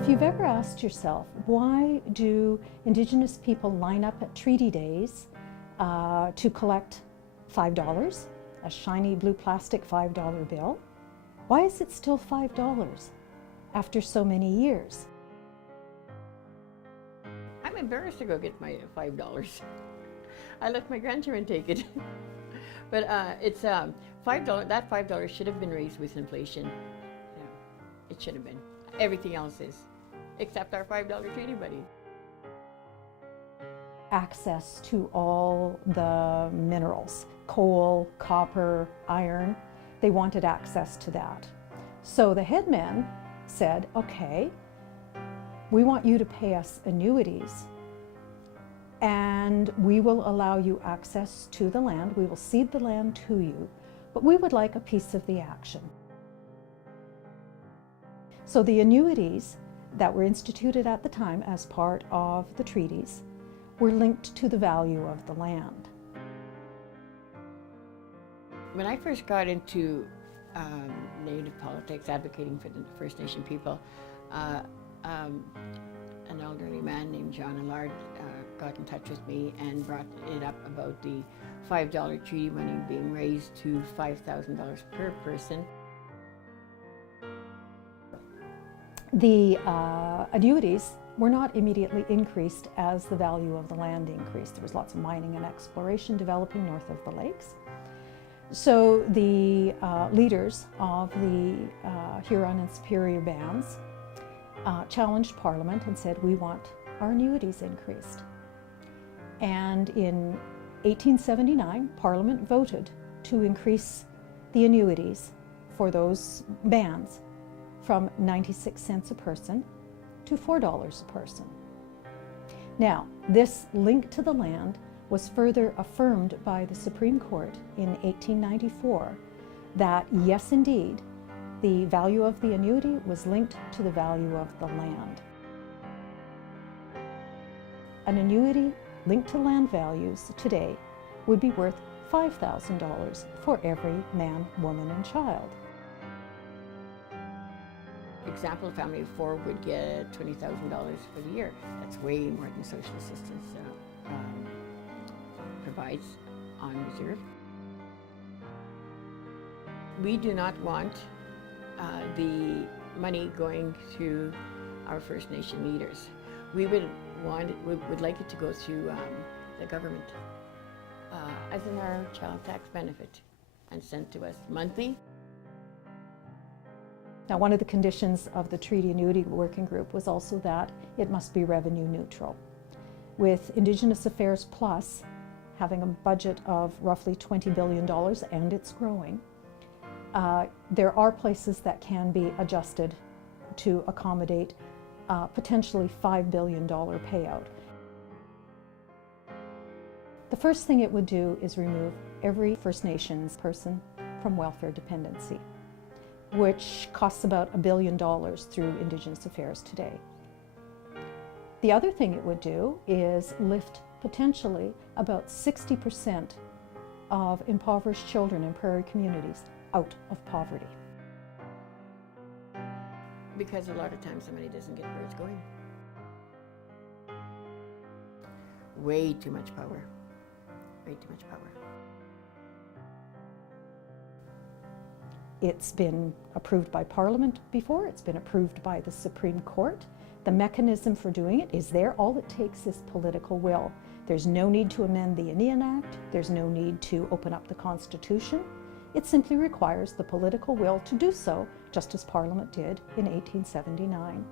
If you've ever asked yourself, why do Indigenous people line up at treaty days to collect $5, a shiny blue plastic $5 bill? Why is it still $5 after so many years? I'm embarrassed to go get my $5. I let my grandchildren take it. But it's $5. That $5 should have been raised with inflation. Yeah, it should have been. Everything else is, except our $5 treaty money. Access to all the minerals, coal, copper, iron, they wanted access to that. So the headmen said, okay, we want you to pay us annuities and we will allow you access to the land. We will cede the land to you, but we would like a piece of the action. So the annuities that were instituted at the time as part of the treaties were linked to the value of the land. When I first got into Native politics, advocating for the First Nation people, an elderly man named John Allard got in touch with me and brought it up about the $5 treaty money being raised to $5,000 per person. The annuities were not immediately increased as the value of the land increased. There was lots of mining and exploration developing north of the lakes. So the leaders of the Huron and Superior bands challenged Parliament and said, we want our annuities increased. And in 1879, Parliament voted to increase the annuities for those bands from 96 cents a person to $4 a person. Now, this link to the land was further affirmed by the Supreme Court in 1894 that, yes, indeed, the value of the annuity was linked to the value of the land. An annuity linked to land values today would be worth $5,000 for every man, woman, and child. Example, a family of 4 would get $20,000 for the year. That's way more than social assistance provides on reserve. We do not want the money going to our First Nation leaders. We would like it to go through the government as in our child tax benefit and sent to us monthly. Now, one of the conditions of the Treaty Annuity Working Group was also that it must be revenue neutral. With Indigenous Affairs Plus having a budget of roughly $20 billion, and it's growing, there are places that can be adjusted to accommodate potentially $5 billion payout. The first thing it would do is remove every First Nations person from welfare dependency, which costs about $1 billion through Indigenous Affairs today. The other thing it would do is lift potentially about 60% of impoverished children in prairie communities out of poverty. Because a lot of times somebody doesn't get where it's going. Way too much power. Way too much power. It's been approved by Parliament before, it's been approved by the Supreme Court. The mechanism for doing it is there. All it takes is political will. There's no need to amend the Indian Act. There's no need to open up the Constitution. It simply requires the political will to do so, just as Parliament did in 1879.